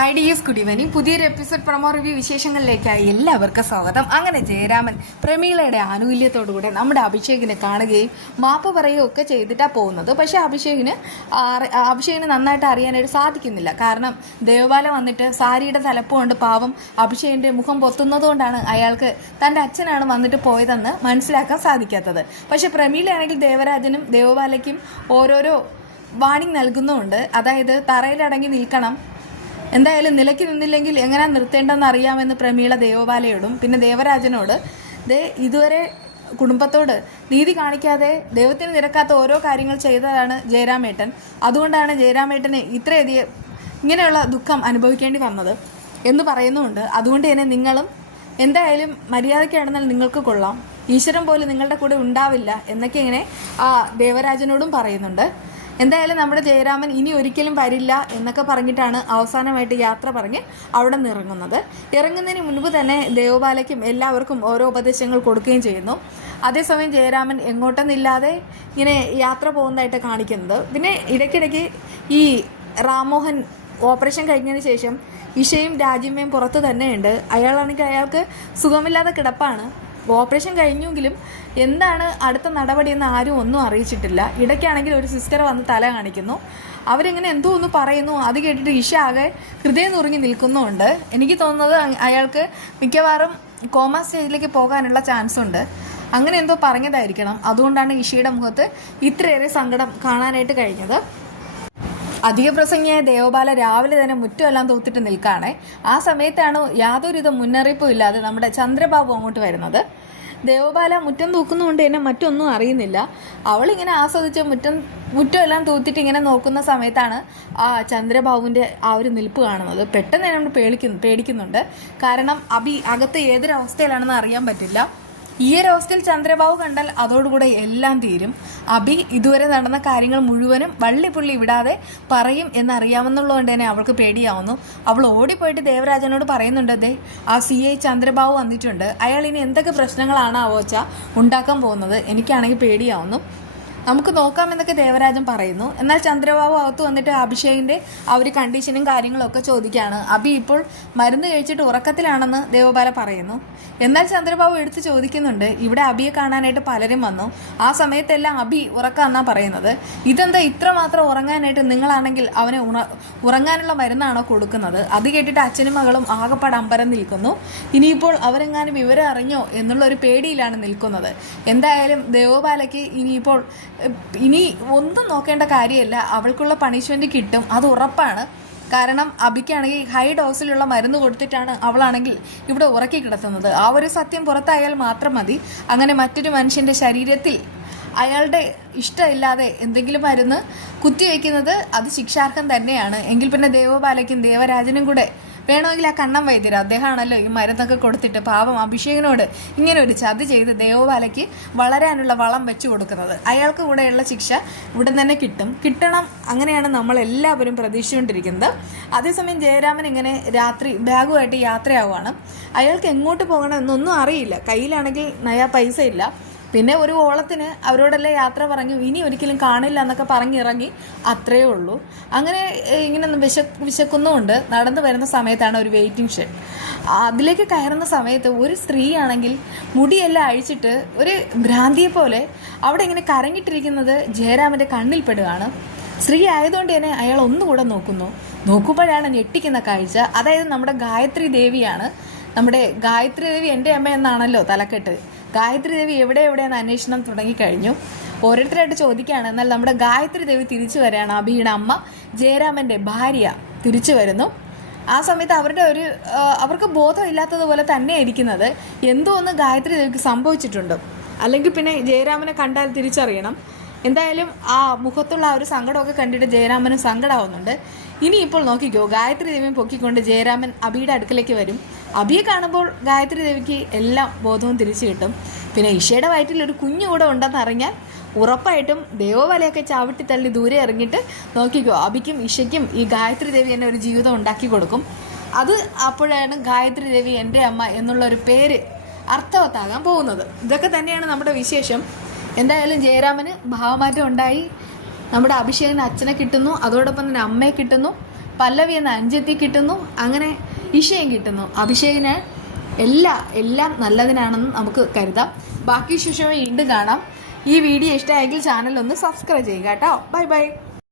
Hi D S evening പുതിയൊരു episode promo review വിശേഷങ്ങളിലേക്കായി എല്ലാവർക്കും സ്വാഗതം. അങ്ങനെ ജയരാമൻ പ്രമീളയുടെ ആനുകൂല്യത്തോടുകൂടെ നമ്മുടെ അഭിഷേകിനെ കാണുകയും മാപ്പ് പറയുകയും ഒക്കെ ചെയ്തിട്ടാണ് പോകുന്നത്. പക്ഷേ അഭിഷേകിന് അഭിഷേകിന് നന്നായിട്ട് അറിയാനായിട്ട് സാധിക്കുന്നില്ല. കാരണം ദേവബാല വന്നിട്ട് സാരിയുടെ തലപ്പ് കൊണ്ട് പാവം അഭിഷേകിന്റെ മുഖം പൊത്തുന്നതുകൊണ്ടാണ് അയാൾക്ക് തന്റെ അച്ഛനാണ് വന്നിട്ട് പോയതെന്ന് മനസ്സിലാക്കാൻ സാധിക്കാത്തത്. പക്ഷേ പ്രമീളയാണെങ്കിൽ ദേവരാജനും ദേവബാലയ്ക്കും ഓരോരോ വാണിംഗ് നൽകുന്നുമുണ്ട്. അതായത് തറയിലടങ്ങി നിൽക്കണം. എന്തായാലും നിലയ്ക്ക് നിന്നില്ലെങ്കിൽ എങ്ങനെ നിർത്തേണ്ടെന്ന് അറിയാമെന്ന് പ്രമീള ദേവപാലയോടും പിന്നെ ദേവരാജനോട് ദേ ഇതുവരെ കുടുംബത്തോട് നീതി കാണിക്കാതെ ദൈവത്തിന് നിരക്കാത്ത ഓരോ കാര്യങ്ങൾ ചെയ്തതാണ് ജയരാമേട്ടൻ. അതുകൊണ്ടാണ് ജയരാമേട്ടന് ഇത്രയധികം ഇങ്ങനെയുള്ള ദുഃഖം അനുഭവിക്കേണ്ടി വന്നത് എന്ന് പറയുന്നുമുണ്ട്. അതുകൊണ്ട് തന്നെ നിങ്ങളും എന്തായാലും മര്യാദയ്ക്ക് നടന്നാൽ നിങ്ങൾക്ക് കൊള്ളാം. ഈശ്വരൻ പോലും നിങ്ങളുടെ കൂടെ ഉണ്ടാവില്ല എന്നൊക്കെ ഇങ്ങനെ ആ ദേവരാജനോടും പറയുന്നുണ്ട്. എന്തായാലും നമ്മുടെ ജയരാമൻ ഇനി ഒരിക്കലും വരില്ല എന്നൊക്കെ പറഞ്ഞിട്ടാണ് അവസാനമായിട്ട് യാത്ര പറഞ്ഞ് അവിടെ നിന്ന് ഇറങ്ങുന്നത് ഇറങ്ങുന്നതിന് മുൻപ് തന്നെ ദേവബാലയ്ക്കും എല്ലാവർക്കും ഓരോ ഉപദേശങ്ങൾ കൊടുക്കുകയും ചെയ്യുന്നു. അതേസമയം ജയരാമൻ എങ്ങോട്ടെന്നില്ലാതെ ഇങ്ങനെ യാത്ര പോകുന്നതായിട്ട് കാണിക്കുന്നത്. പിന്നെ ഇടയ്ക്കിടയ്ക്ക് ഈ റാമോഹൻ ഓപ്പറേഷൻ കഴിഞ്ഞതിന് ശേഷം ഇഷയും രാജ്യമ്മയും പുറത്ത് തന്നെയുണ്ട്. അയാളാണെങ്കിൽ അയാൾക്ക് സുഖമില്ലാതെ കിടപ്പാണ്. ഓപ്പറേഷൻ കഴിഞ്ഞെങ്കിലും എന്താണ് അടുത്ത നടപടിയെന്ന് ആരും ഒന്നും അറിയിച്ചിട്ടില്ല. ഇടയ്ക്കാണെങ്കിൽ ഒരു സിസ്റ്റർ വന്ന് തല കാണിക്കുന്നു. അവരിങ്ങനെ എന്തോ ഒന്ന് പറയുന്നു. അത് കേട്ടിട്ട് ഇഷ ആകെ ഹൃദയം നുറുങ്ങി നിൽക്കുന്നുമുണ്ട് എനിക്ക് തോന്നുന്നത് അയാൾക്ക് മിക്കവാറും കോമ സ്റ്റേജിലേക്ക് പോകാനുള്ള ചാൻസ് ഉണ്ട്. അങ്ങനെ എന്തോ പറഞ്ഞതായിരിക്കണം. അതുകൊണ്ടാണ് ഇഷയുടെ മുഖത്ത് ഇത്രയേറെ സങ്കടം കാണാനായിട്ട് കഴിഞ്ഞത്. അധിക പ്രസംഗിയായ ദേവബാല രാവിലെ തന്നെ മുറ്റമെല്ലാം തൂത്തിട്ട് നിൽക്കുകയാണെ ആ സമയത്താണ് യാതൊരുവിധ മുന്നറിയിപ്പും ഇല്ലാതെ നമ്മുടെ ചന്ദ്രബാബു അങ്ങോട്ട് വരുന്നത്. ദേവബാല മുറ്റം തൂക്കുന്നതുകൊണ്ട് തന്നെ മറ്റൊന്നും അറിയുന്നില്ല. അവളിങ്ങനെ ആസ്വദിച്ച് മുറ്റം മുറ്റമെല്ലാം തൂത്തിട്ട് ഇങ്ങനെ നോക്കുന്ന സമയത്താണ് ആ ചന്ദ്രബാബുവിന്റെ ആ ഒരു നിൽപ്പ് കാണുന്നത്. പെട്ടെന്ന് തന്നെ നമ്മൾ പേടിക്കുന്നു പേടിക്കുന്നുണ്ട്. കാരണം അബി അകത്ത് ഏതൊരവസ്ഥയിലാണെന്ന് അറിയാൻ പറ്റില്ല. ഈ ഒരു അവസ്ഥയിൽ ചന്ദ്രബാബു കണ്ടാൽ അതോടുകൂടെ എല്ലാം തീരും. അബി ഇതുവരെ നടന്ന കാര്യങ്ങൾ മുഴുവനും വള്ളിപ്പുള്ളി വിടാതെ പറയും എന്നറിയാമെന്നുള്ളതുകൊണ്ട് തന്നെ അവൾക്ക് പേടിയാവുന്നു. അവൾ ഓടിപ്പോയിട്ട് ദേവരാജനോട് പറയുന്നുണ്ട് അതെ ആ സി ഐ ചന്ദ്രബാബു വന്നിട്ടുണ്ട്. അയാൾ ഇനി എന്തൊക്കെ പ്രശ്നങ്ങളാണ് ആവോച്ച ഉണ്ടാക്കാൻ പോകുന്നത്? എനിക്കാണെങ്കിൽ പേടിയാവുന്നു. നമുക്ക് നോക്കാം എന്നൊക്കെ ദേവരാജൻ പറയുന്നു. എന്നാൽ ചന്ദ്രബാബു അകത്ത് വന്നിട്ട് അഭിഷേകിന്റെ ആ ഒരു കണ്ടീഷനും കാര്യങ്ങളൊക്കെ ചോദിക്കുകയാണ്. അഭി ഇപ്പോൾ മരുന്ന് കഴിച്ചിട്ട് ഉറക്കത്തിലാണെന്ന് ദേവബാല പറയുന്നു. എന്നാൽ ചന്ദ്രബാബു എടുത്ത് ചോദിക്കുന്നുണ്ട്. ഇവിടെ അബിയെ കാണാനായിട്ട് പലരും വന്നു. ആ സമയത്തെല്ലാം അബി ഉറക്കാന്നാ പറയുന്നത്. ഇതെന്താ ഇത്ര മാത്രം ഉറങ്ങാനായിട്ട് നിങ്ങളാണെങ്കിൽ അവനെ ഉണ ഉറങ്ങാനുള്ള മരുന്നാണോ കൊടുക്കുന്നത്? അത് കേട്ടിട്ട് അച്ഛനും മകളും ആകപ്പാട് അമ്പരം നിൽക്കുന്നു. ഇനിയിപ്പോൾ അവരെങ്ങാനും വിവരം അറിഞ്ഞോ എന്നുള്ള ഒരു പേടിയിലാണ് നിൽക്കുന്നത്. എന്തായാലും ദേവബാലയ്ക്ക് ഇനിയിപ്പോൾ ഇനി ഒന്നും നോക്കേണ്ട കാര്യമല്ല. അവൾക്കുള്ള പണിഷ്മെന്റ് കിട്ടും. അത് ഉറപ്പാണ്. കാരണം അബിക്കാണെങ്കിൽ ഹൈ ഡോസിലുള്ള മരുന്ന് കൊടുത്തിട്ടാണ് അവളാണെങ്കിൽ ഇവിടെ ഉറക്കി കിടത്തുന്നത്. ആ ഒരു സത്യം പുറത്തായാൽ മാത്രം മതി. അങ്ങനെ മറ്റൊരു മനുഷ്യന്റെ ശരീരത്തിൽ അയാളുടെ ഇഷ്ടമില്ലാതെ എന്തെങ്കിലും മരുന്ന് കുത്തിവെക്കുന്നത് അത് ശിക്ഷാർഹം തന്നെയാണ്. എങ്കിൽ പിന്നെ ദേവപാലയ്ക്കും ദേവരാജനും കൂടെ വേണമെങ്കിൽ ആ കണ്ണം വൈദ്യർ അദ്ദേഹമാണല്ലോ ഈ മരുന്നൊക്കെ കൊടുത്തിട്ട് പാവം അഭിഷേകനോട് ഇങ്ങനെ ഒരു ചതി ചെയ്ത് ദേവപാലയ്ക്ക് വളരാനുള്ള വളം വെച്ചു കൊടുക്കുന്നത്. അയാൾക്ക് കൂടെയുള്ള ശിക്ഷ ഉടൻ തന്നെ കിട്ടും. കിട്ടണം അങ്ങനെയാണ് നമ്മൾ എല്ലാവരും പ്രതീക്ഷിച്ചുകൊണ്ടിരിക്കുന്നത്. അതേസമയം ജയരാമൻ ഇങ്ങനെ രാത്രി ബാഗുമായിട്ട് യാത്രയാവുകയാണ്. അയാൾക്ക് എങ്ങോട്ട് പോകണമെന്നൊന്നും അറിയില്ല. കയ്യിലാണെങ്കിൽ നയാ പൈസ ഇല്ല പിന്നെ ഒരു ഓളത്തിന് അവരോടെല്ലാം യാത്ര പറഞ്ഞു ഇനി ഒരിക്കലും കാണില്ല എന്നൊക്കെ പറഞ്ഞിറങ്ങി അത്രയേ ഉള്ളൂ. അങ്ങനെ ഇങ്ങനെ വിശ വിശക്കുന്നുമുണ്ട്. നടന്നു വരുന്ന സമയത്താണ് ഒരു വെയിറ്റിംഗ് ഷെഡ് അതിലേക്ക് കയറുന്ന സമയത്ത് ഒരു സ്ത്രീയാണെങ്കിൽ മുടിയെല്ലാം അഴിച്ചിട്ട് ഒരു ഭ്രാന്തിയെ പോലെ അവിടെ ഇങ്ങനെ കരങ്ങിട്ടിരിക്കുന്നത് ജയരാമന്റെ കണ്ണിൽപ്പെടുകയാണ്. സ്ത്രീ ആയതുകൊണ്ട് തന്നെ അയാൾ ഒന്നുകൂടെ നോക്കുന്നു. നോക്കുമ്പോഴാണ് ഞെട്ടിക്കുന്ന കാഴ്ച. അതായത് നമ്മുടെ ഗായത്രി ദേവിയാണ്. നമ്മുടെ ഗായത്രി ദേവി എന്റെ അമ്മ എന്നാണല്ലോ തലക്കെട്ട്. ഗായത്രി ദേവി എവിടെ എവിടെയെന്ന് അന്വേഷണം തുടങ്ങിക്കഴിഞ്ഞു ഓരോരുത്തരായിട്ട് ചോദിക്കുകയാണ് എന്നാൽ നമ്മുടെ ഗായത്രി ദേവി തിരിച്ചു വരികയാണ്. അബിയുടെ അമ്മ ജയരാമന്റെ ഭാര്യ തിരിച്ചു വരുന്നു. ആ സമയത്ത് അവരുടെ ഒരു അവർക്ക് ബോധമില്ലാത്തതുപോലെ തന്നെ ഇരിക്കുന്നത് എന്തോ ഒന്ന് ഗായത്രി ദേവിക്ക് സംഭവിച്ചിട്ടുണ്ട്. അല്ലെങ്കിൽ പിന്നെ ജയരാമനെ കണ്ടാൽ തിരിച്ചറിയണം. എന്തായാലും ആ മുഖത്തുള്ള ആ ഒരു സങ്കടമൊക്കെ കണ്ടിട്ട് ജയരാമന് സങ്കടമാവുന്നുണ്ട് ഇനിയിപ്പോൾ നോക്കിക്കോ ഗായത്രി ദേവിയും പൊക്കിക്കൊണ്ട് ജയരാമൻ അബിയുടെ അടുക്കലേക്ക് വരും. അബിയെ കാണുമ്പോൾ ഗായത്രി ദേവിക്ക് എല്ലാം ബോധവും തിരിച്ചു കിട്ടും. പിന്നെ ഇഷയുടെ വയറ്റിൽ ഒരു കുഞ്ഞു കൂടെ ഉണ്ടെന്ന് അറിഞ്ഞാൽ ഉറപ്പായിട്ടും ദേവോവലയൊക്കെ ചാവിട്ടി തള്ളി ദൂരെ ഇറങ്ങിയിട്ട് നോക്കിക്കോ. അബിക്കും ഇഷയ്ക്കും ഈ ഗായത്രി ദേവി എന്നെ ഒരു ജീവിതം ഉണ്ടാക്കി കൊടുക്കും. അത് അപ്പോഴാണ് ഗായത്രി ദേവി എന്റെ അമ്മ എന്നുള്ള ഒരു പേര് അർത്ഥവത്താകാൻ പോകുന്നത്. ഇതൊക്കെ തന്നെയാണ് നമ്മുടെ വിശേഷം. എന്തായാലും ജയരാമന് ഭാവമാറ്റം ഉണ്ടായി. നമ്മുടെ അഭിഷേകിന് അച്ഛനെ കിട്ടുന്നു. അതോടൊപ്പം തന്നെ അമ്മയെ കിട്ടുന്നു. പല്ലവി എന്ന അഞ്ചെത്തി കിട്ടുന്നു. അങ്ങനെ ഇഷയും കിട്ടുന്നു. അഭിഷേകിന് എല്ലാ എല്ലാം നല്ലതിനാണെന്ന് നമുക്ക് കരുതാം. ബാക്കി വിശേഷം വീണ്ടും കാണാം. ഈ വീഡിയോ ഇഷ്ടമായെങ്കിൽ ചാനൽ ഒന്ന് സബ്സ്ക്രൈബ് ചെയ്യുക കേട്ടോ. Bye bye.